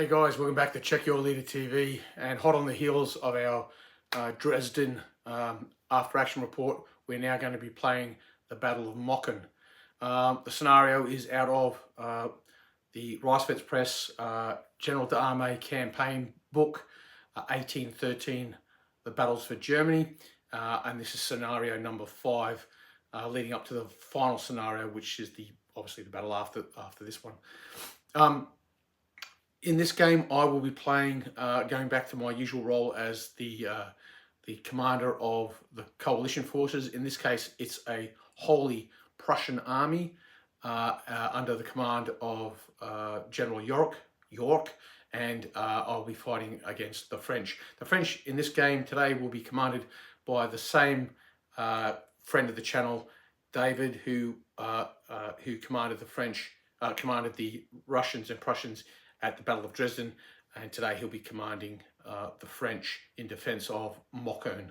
Hey guys, welcome back to Check Your Leader TV, and hot on the heels of our Dresden after action report, we're now going to be playing the Battle of Mockern. The scenario is out of the Reichswehrs Press General d'Armee campaign book, 1813, The Battles for Germany, and this is scenario number 5, leading up to the final scenario, which is obviously the battle after this one. In this game, I will be playing, going back to my usual role as the commander of the coalition forces. In this case, it's a wholly Prussian army under the command of General York, and I'll be fighting against the French. The French in this game today will be commanded by the same friend of the channel, David, who commanded the Russians and Prussians at the Battle of Dresden, and today he'll be commanding the French in defense of Mockern.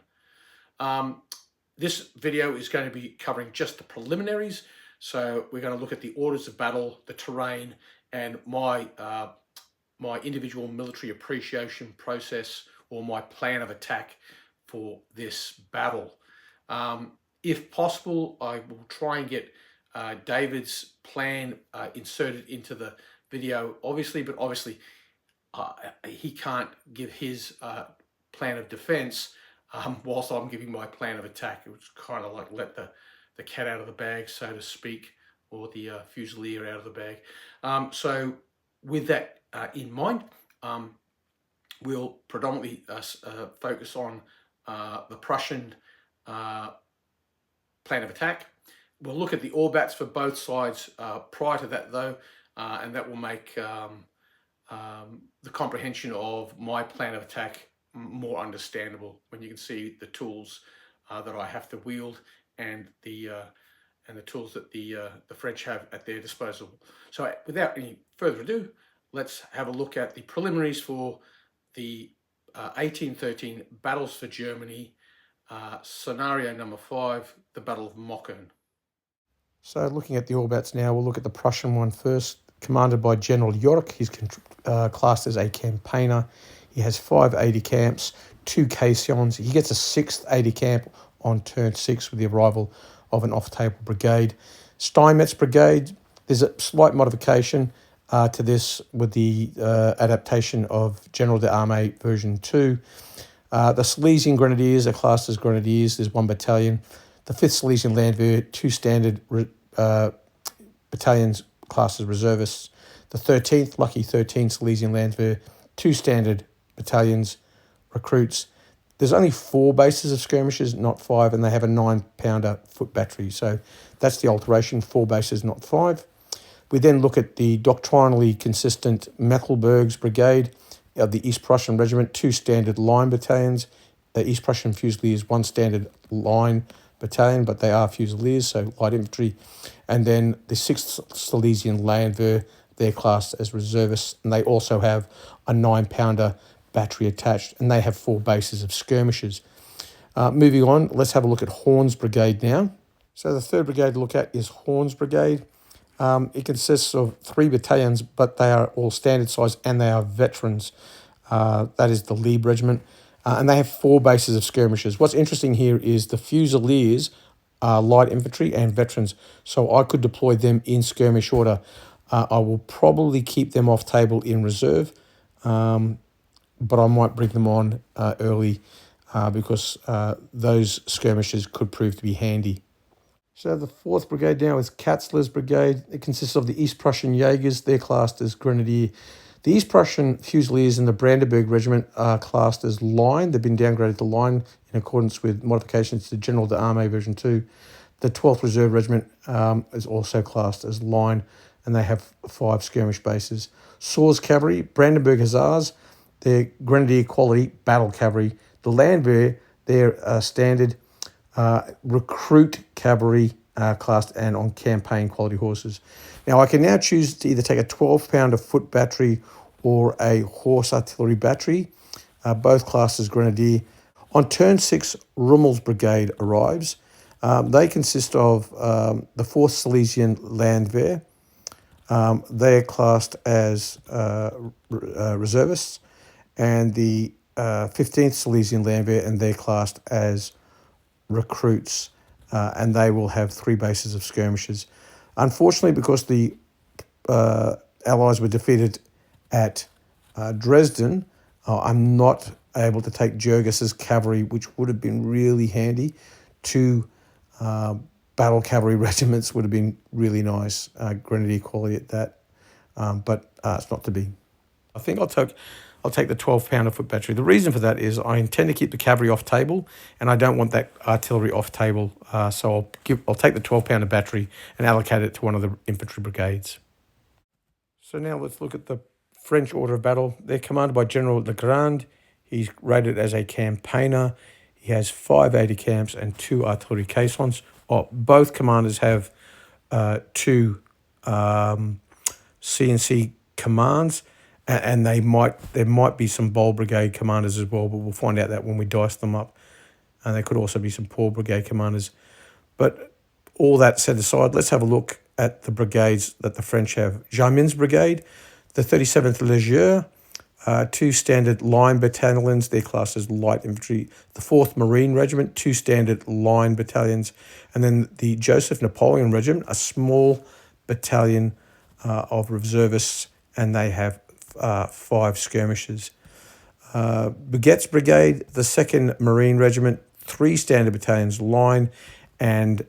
This video is going to be covering just the preliminaries, so we're going to look at the orders of battle, the terrain, and my individual military appreciation process, or my plan of attack for this battle. If possible, I will try and get David's plan inserted into the video, but obviously he can't give his plan of defense whilst I'm giving my plan of attack. It was kind of like let the cat out of the bag, so to speak, or the fusilier out of the bag. So with that in mind, we'll predominantly focus on the Prussian plan of attack. We'll look at the ORBATS for both sides prior to that, though, and that will make the comprehension of my plan of attack more understandable when you can see the tools that I have to wield and the tools that the French have at their disposal. So without any further ado, let's have a look at the preliminaries for the 1813 Battles for Germany, scenario number 5, the Battle of Mockern. So looking at the ORBATS now, we'll look at the Prussian one first. Commanded by General York, he's classed as a campaigner. He has 5 aide camps, 2 caissons. He gets a 6th aide camp on turn 6 with the arrival of an off-table brigade. Steinmetz brigade, there's a slight modification to this with the adaptation of General d'Armee version 2. The Silesian Grenadiers are classed as grenadiers. There's 1 battalion. The 5th Silesian Landwehr, 2 standard battalions classed as reservists. The 13th, lucky 13 Silesian Landwehr, 2 standard battalions, recruits. There's only 4 bases of skirmishers, not 5, and they have a 9-pounder foot battery. So that's the alteration, 4 bases, not 5. We then look at the doctrinally consistent Mechelberg's brigade of the East Prussian regiment, 2 standard line battalions. The East Prussian Fusiliers, 1 standard line battalion, but they are Fusiliers, so light infantry. And then the 6th Silesian Landwehr, they're classed as reservists, and they also have a 9-pounder battery attached, and they have 4 bases of skirmishers. Moving on, let's have a look at Horn's brigade now. So the 3rd brigade to look at is Horn's brigade. It consists of 3 battalions, but they are all standard size, and they are veterans. That is the Lieb regiment. And they have 4 bases of skirmishers. What's interesting here is the Fusiliers are light infantry and veterans, so I could deploy them in skirmish order. I will probably keep them off table in reserve, but I might bring them on early because those skirmishers could prove to be handy. So the 4th brigade now is Katzler's brigade. It consists of the East Prussian Jaegers. They're classed as grenadier. The East Prussian Fusiliers and the Brandenburg Regiment are classed as line. They've been downgraded to line in accordance with modifications to General d'Armee version 2. The 12th Reserve Regiment is also classed as line, and they have 5 skirmish bases. Soars Cavalry, Brandenburg Hussars, they're grenadier quality battle cavalry. The Landwehr, they're standard recruit cavalry classed and on campaign quality horses. Now I can now choose to either take a 12-pounder foot battery or a horse artillery battery, both classed as grenadier. On turn 6, Rummel's brigade arrives. They consist of the 4th Silesian Landwehr, They're classed as reservists, and the 15th Silesian Landwehr, and they're classed as recruits, and they will have 3 bases of skirmishers. Unfortunately, because the Allies were defeated at Dresden, I'm not able to take Jurgis's cavalry, which would have been really handy. 2 battle cavalry regiments would have been really nice, grenadier quality at that, but it's not to be. I think I'll take the 12-pounder foot battery. The reason for that is I intend to keep the cavalry off table, and I don't want that artillery off table. So I'll take the 12-pounder battery and allocate it to one of the infantry brigades. So now let's look at the French order of battle. They're commanded by General Legrand. He's rated as a campaigner. He has 5 aides-de-camps and 2 artillery caissons. Both commanders have 2 CNC commands, and there might be some bold brigade commanders as well, but we'll find out that when we dice them up. And there could also be some poor brigade commanders. But all that set aside, let's have a look at the brigades that the French have. Jamin's brigade, the 37th Leger, 2 standard line battalions, they're classed as light infantry. The 4th Marine Regiment, 2 standard line battalions. And then the Joseph Napoleon Regiment, a small battalion of reservists, and they have 5 skirmishers. Baguette's brigade, the 2nd Marine Regiment, 3 standard battalions line, and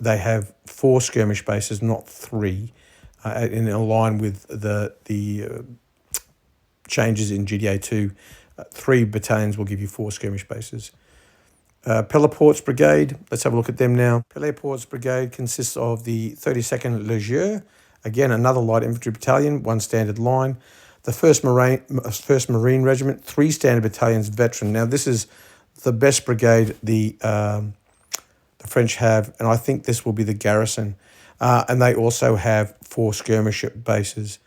they have 4 skirmish bases, not 3, in line with the changes in GDA 2. 3 battalions will give you 4 skirmish bases. Pelleport's brigade, let's have a look at them now. Pelleport's brigade consists of the 32nd Leger, again another light infantry battalion, 1 standard line. The 1st Marine Regiment, 3 standard battalions veteran. Now this is the best brigade the French have, and I think this will be the garrison. And they also have 4 skirmish bases.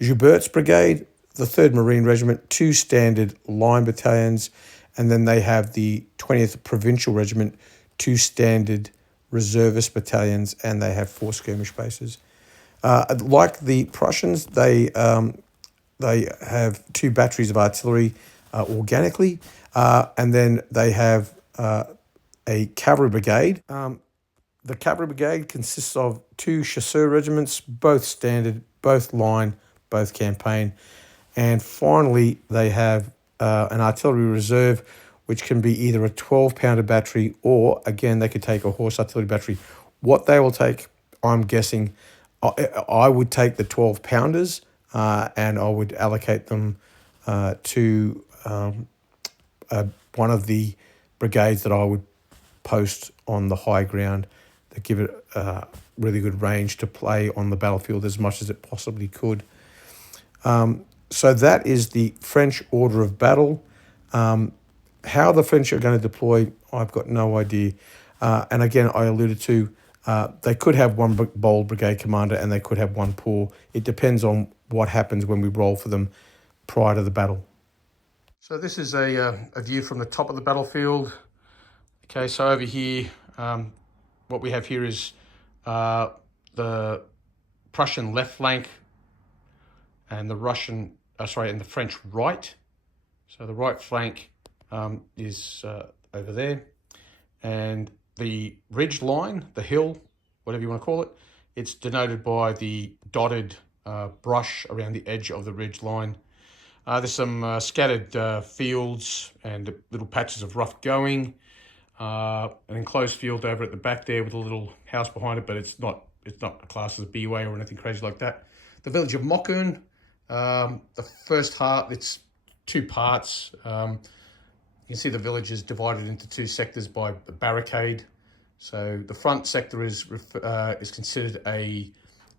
Joubert's brigade, the 3rd Marine Regiment, 2 standard line battalions, and then they have the 20th Provincial Regiment, 2 standard reservist battalions, and they have 4 skirmish bases. Like the Prussians, they have 2 batteries of artillery organically, and then they have a cavalry brigade. The cavalry brigade consists of 2 chasseur regiments, both standard, both line, both campaign. And finally, they have an artillery reserve, which can be either a 12-pounder battery or, again, they could take a horse artillery battery. What they will take, I'm guessing, I would take the 12-pounders and I would allocate them to one of the brigades that I would post on the high ground that give it really good range to play on the battlefield as much as it possibly could. So that is the French order of battle. How the French are going to deploy, I've got no idea. And again, I alluded to, they could have 1 bold brigade commander and they could have 1 poor. It depends on what happens when we roll for them prior to the battle. So this is a view from the top of the battlefield. Okay, so over here, what we have here is the Prussian left flank and the and the French right. So the right flank is over there, and the ridge line, the hill, whatever you want to call it, it's denoted by the dotted brush around the edge of the ridge line. There's some scattered fields and little patches of rough going. An enclosed field over at the back there with a little house behind it, but it's not classed as a B-way or anything crazy like that. The village of Mockern, the first half, it's 2 parts. You can see the village is divided into 2 sectors by a barricade. So the front sector is considered a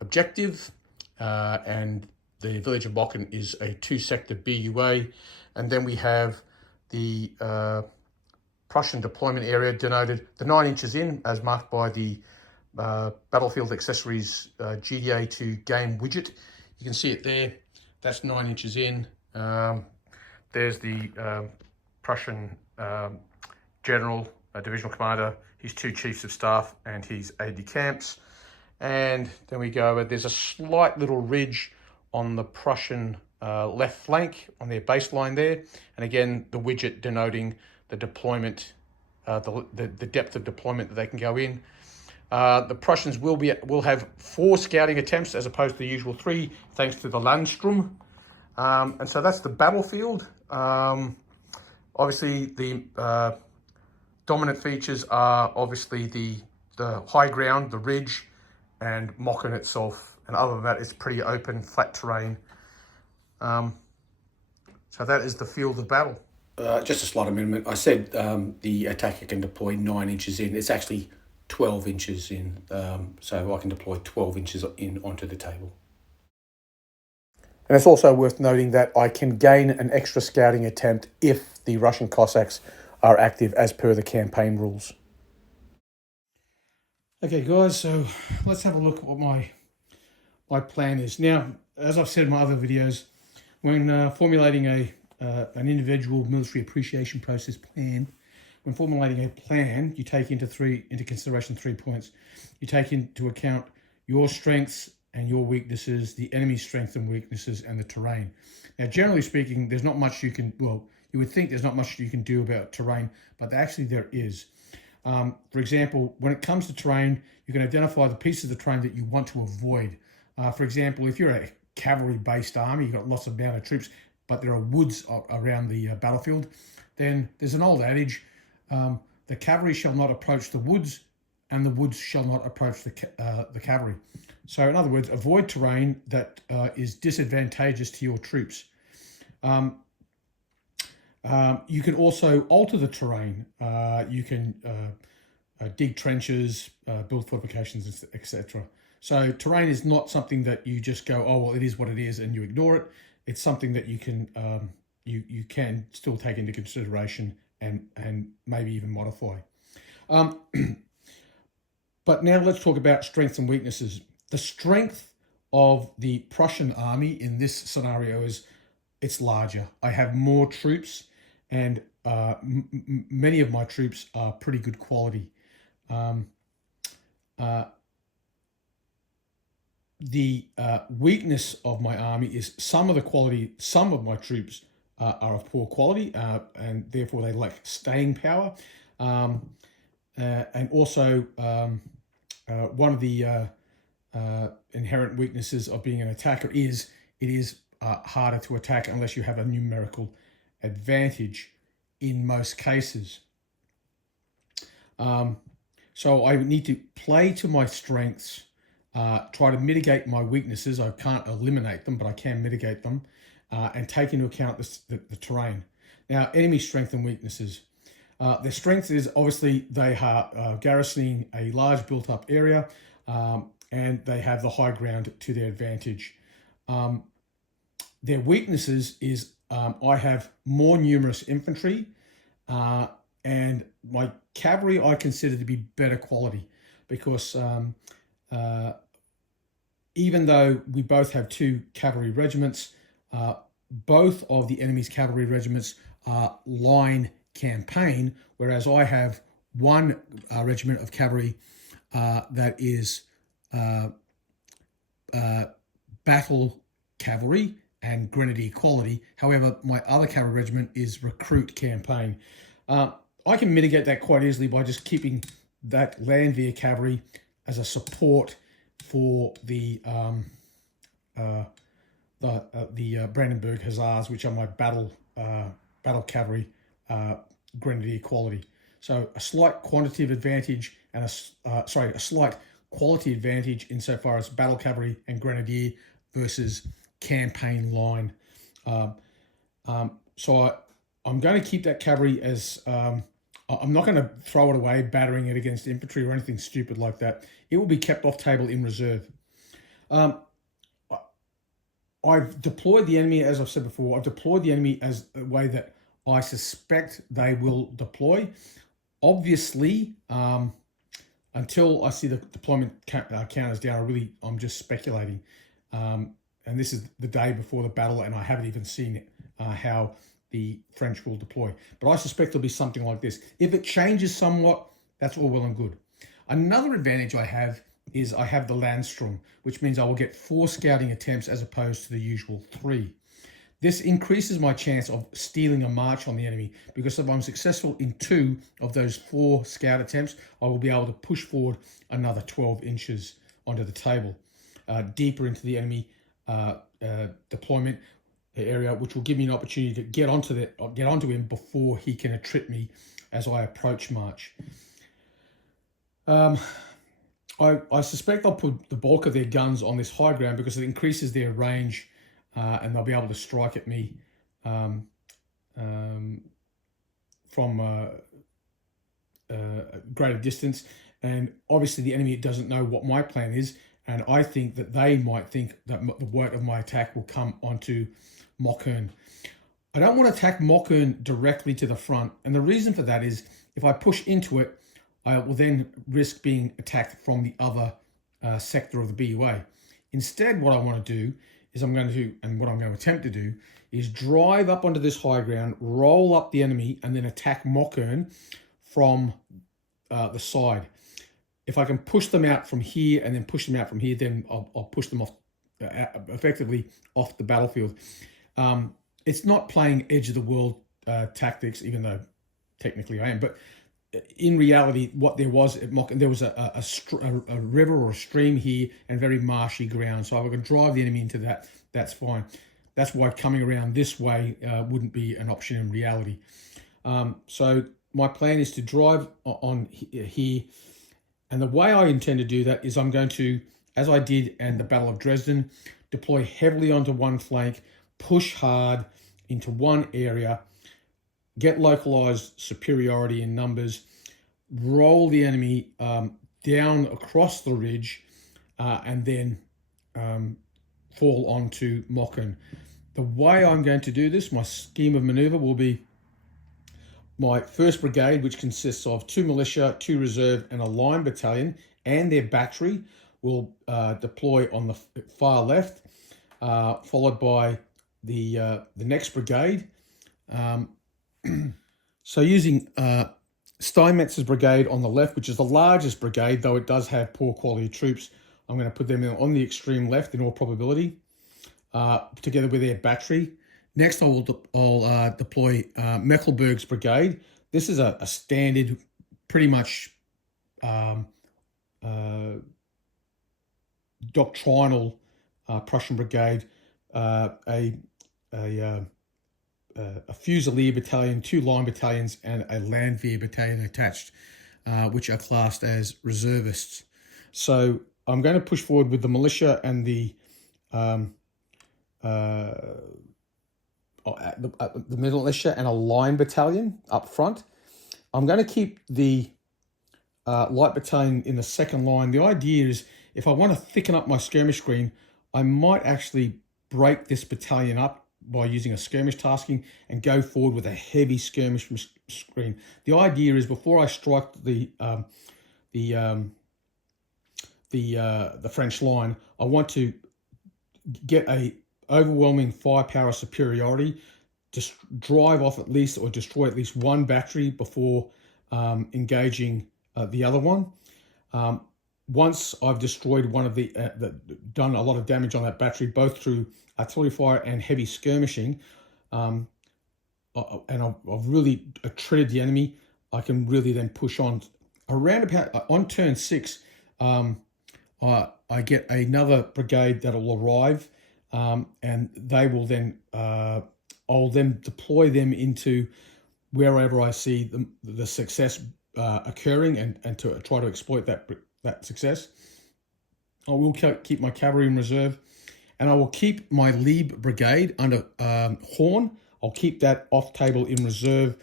objective, and the village of Mockern is a 2-sector BUA. And then we have the Prussian deployment area denoted the 9 inches in, as marked by the Battlefield Accessories GDA2 game widget. You can see it there. That's 9 inches in. There's the Prussian general, divisional commander, his 2 chiefs of staff, and his aide-de-camps. And then we go over, there's a slight little ridge on the Prussian left flank on their baseline there. And again, the widget denoting the deployment, the depth of deployment that they can go in. The Prussians will have 4 scouting attempts as opposed to the usual 3, thanks to the Landstrom. And so that's the battlefield. Obviously, the dominant features are obviously the high ground, the ridge, and Mockern itself. And other than that, it's pretty open, flat terrain. So that is the field of battle. Just a slight amendment. I said the attacker can deploy 9 inches in. It's actually 12 inches in. So I can deploy 12 inches in onto the table. And it's also worth noting that I can gain an extra scouting attempt if the Russian Cossacks are active as per the campaign rules. Okay, guys, so let's have a look at what my plan is. Now, as I've said in my other videos, when formulating an individual military appreciation process plan, when formulating a plan, you take into consideration 3 points. You take into account your strengths and your weaknesses, the enemy's strengths and weaknesses, and the terrain. Now, generally speaking, there's not much you can, well, you would think there's not much you can do about terrain, but actually there is. For example, when it comes to terrain, you can identify the pieces of the terrain that you want to avoid. For example, if you're a cavalry-based army, you've got lots of mounted troops, but there are woods around the battlefield, then there's an old adage, the cavalry shall not approach the woods, and the woods shall not approach the cavalry. So in other words, avoid terrain that is disadvantageous to your troops. You can also alter the terrain. You can dig trenches, build fortifications, etc. So terrain is not something that you just go, oh, well, it is what it is, and you ignore it. It's something that you can you can still take into consideration and maybe even modify. But now let's talk about strengths and weaknesses. The strength of the Prussian army in this scenario is it's larger. I have more troops, and many of my troops are pretty good quality. The weakness of my army is some of my troops are of poor quality, and therefore they lack staying power. And also, one of the inherent weaknesses of being an attacker is it is harder to attack unless you have a numerical advantage in most cases. So I need to play to my strengths, try to mitigate my weaknesses. I can't eliminate them, but I can mitigate them, and take into account the terrain. Now, enemy strength and weaknesses. Their strength is obviously they are garrisoning a large built-up area, and they have the high ground to their advantage. Their weaknesses is I have more numerous infantry, and my cavalry I consider to be better quality, because even though we both have 2 cavalry regiments, both of the enemy's cavalry regiments are line campaign, whereas I have 1 regiment of cavalry that is battle cavalry and grenadier quality. However, my other cavalry regiment is recruit campaign. I can mitigate that quite easily by just keeping that Landwehr cavalry as a support for the Brandenburg Hussars, which are my battle cavalry grenadier quality. So a slight quantitative advantage and a slight quality advantage insofar as battle cavalry and grenadier versus campaign line. So I'm going to keep that cavalry as I'm not going to throw it away, battering it against infantry or anything stupid like that. It will be kept off table in reserve. I've deployed the enemy, as I've said before, I've deployed the enemy as a way that I suspect they will deploy. Obviously, until I see the deployment counters down, I'm just speculating. And this is the day before the battle, and I haven't even seen how the French will deploy. But I suspect there'll be something like this. If it changes somewhat, that's all well and good. Another advantage I have is I have the Landstrom, which means I will get 4 scouting attempts as opposed to the usual 3. This increases my chance of stealing a march on the enemy, because if I'm successful in 2 of those 4 scout attempts, I will be able to push forward another 12 inches onto the table, deeper into the enemy deployment area, which will give me an opportunity to get onto him before he can attrit me as I approach march. I suspect I'll put the bulk of their guns on this high ground because it increases their range, and they'll be able to strike at me from a greater distance. And obviously the enemy doesn't know what my plan is, and I think that they might think that the weight of my attack will come onto Mockern. I don't want to attack Mockern directly to the front, and the reason for that is if I push into it, I will then risk being attacked from the other sector of the BUA. Instead, what I want to do is what I'm going to attempt to do is drive up onto this high ground, roll up the enemy, and then attack Mockern from the side. If I can push them out from here and then push them out from here, then I'll push them off effectively off the battlefield. It's not playing edge of the world tactics, even though technically I am. But in reality, what there was at Mockern, there was a river or a stream here and very marshy ground. So if I can drive the enemy into that, that's fine. That's why coming around this way wouldn't be an option in reality. So my plan is to drive on here. And the way I intend to do that is I'm going to, as I did in the Battle of Dresden, deploy heavily onto one flank, push hard into one area, get localized superiority in numbers, roll the enemy down across the ridge, and then fall onto Mockern. The way I'm going to do this, my scheme of maneuver will be my 1st Brigade, which consists of 2 militia, 2 reserve, and a line battalion, and their battery will deploy on the far left, followed by the next brigade. So using Steinmetz's brigade on the left, which is the largest brigade, though it does have poor quality troops, I'm going to put them on the extreme left in all probability, together with their battery. Next, I will deploy Mecklenburg's brigade. This is a standard, pretty much doctrinal Prussian brigade, a Fusilier battalion, 2 line battalions, and a Landwehr battalion attached, which are classed as reservists. So I'm going to push forward with the militia and the militia and a line battalion up front. I'm going to keep the light battalion in the second line. The idea is if I want to thicken up my skirmish screen, I might actually break this battalion up by using a skirmish tasking and go forward with a heavy skirmish screen. The idea is before I strike the French line, I want to get a overwhelming firepower superiority, just drive off at least or destroy at least one battery before engaging the other one. Once I've destroyed one of done a lot of damage on that battery, both through artillery fire and heavy skirmishing, and I've really attrited the enemy, I can really then push on. Around about on turn 6, I get another brigade that will arrive, and they will then I'll then deploy them into wherever I see the success occurring, and to try to exploit that success. I will keep my cavalry in reserve, and I will keep my Lieb brigade under Horn. I'll keep that off table in reserve.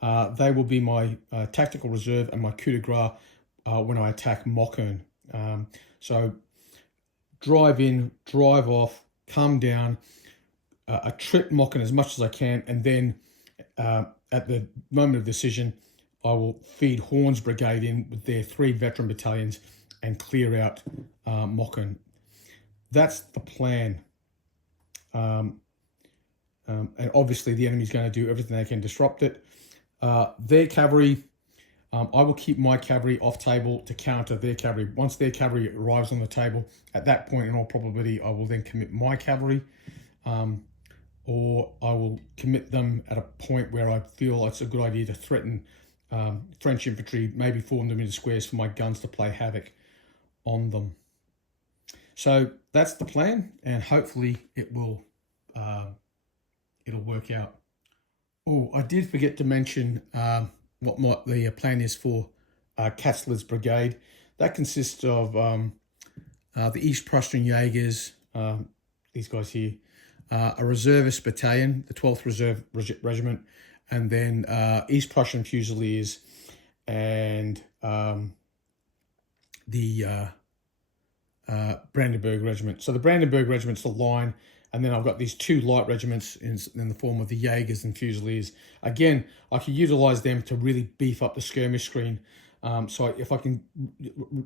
They will be my tactical reserve and my coup de grace when I attack Mockern. So drive in, drive off, come down, attrit Mockern as much as I can, and then at the moment of decision, I will feed Horn's brigade in with their 3 veteran battalions and clear out Mockern. That's the plan. And obviously the enemy's going to do everything they can to disrupt it. Their cavalry I will keep my cavalry off table to counter their cavalry. Once their cavalry arrives on the table, at that point, in all probability, I will then commit my cavalry, or I will commit them at a point where I feel it's a good idea to threaten French infantry, maybe form them into squares for my guns to play havoc on them. So that's the plan, and hopefully it will it'll work out. Oh, I did forget to mention what the plan is for Katzler's brigade. That consists of the East Prussian Jaegers, these guys here, a reservist battalion, the 12th Reserve Regiment, and then East Prussian Fusiliers, and the Brandenburg Regiment. So the Brandenburg Regiment's the line, and then I've got these 2 light regiments in the form of the Jaegers and Fusiliers. Again, I can utilise them to really beef up the skirmish screen. So if I can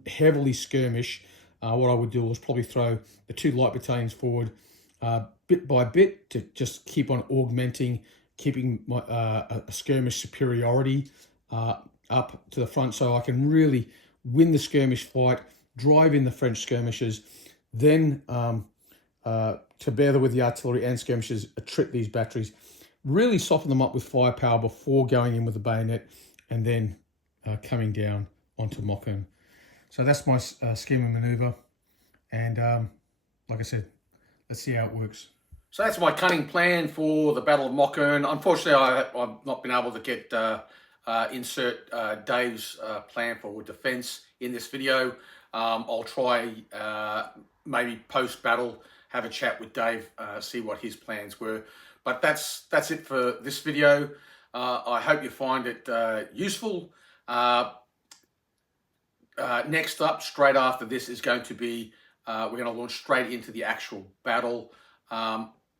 heavily skirmish, what I would do is probably throw the 2 light battalions forward bit by bit to just keep on augmenting, keeping my a skirmish superiority up to the front, so I can really win the skirmish fight, drive in the French skirmishers, then together with the artillery and skirmishers, attrit these batteries, really soften them up with firepower before going in with the bayonet, and then coming down onto Mockern. So that's my scheme of manoeuvre, and like I said, let's see how it works. So that's my cunning plan for the Battle of Mockern. Unfortunately, I've not been able to get insert Dave's plan for defence in this video. I'll try maybe post-battle have a chat with Dave, see what his plans were. But that's it for this video. I hope you find it useful. Next up, straight after this, is going to be we're going to launch straight into the actual battle.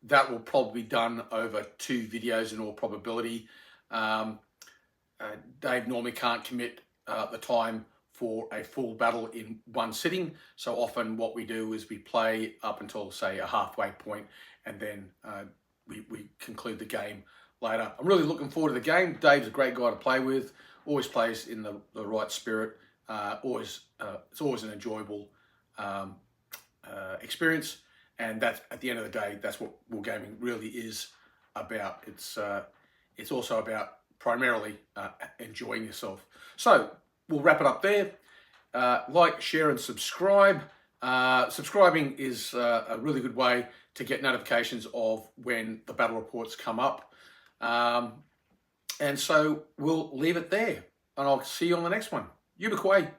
That will probably be done over 2 videos in all probability. Dave normally can't commit the time for a full battle in one sitting, so often what we do is we play up until, say, a halfway point, and then we conclude the game later. I'm really looking forward to the game. Dave's a great guy to play with, always plays in the right spirit, it's always an enjoyable experience, and that's, at the end of the day, that's what wargaming really is about. It's also about primarily enjoying yourself. So we'll wrap it up there. Like, share, and subscribe. Subscribing is a really good way to get notifications of when the battle reports come up. And so we'll leave it there, and I'll see you on the next one. Ubiquay.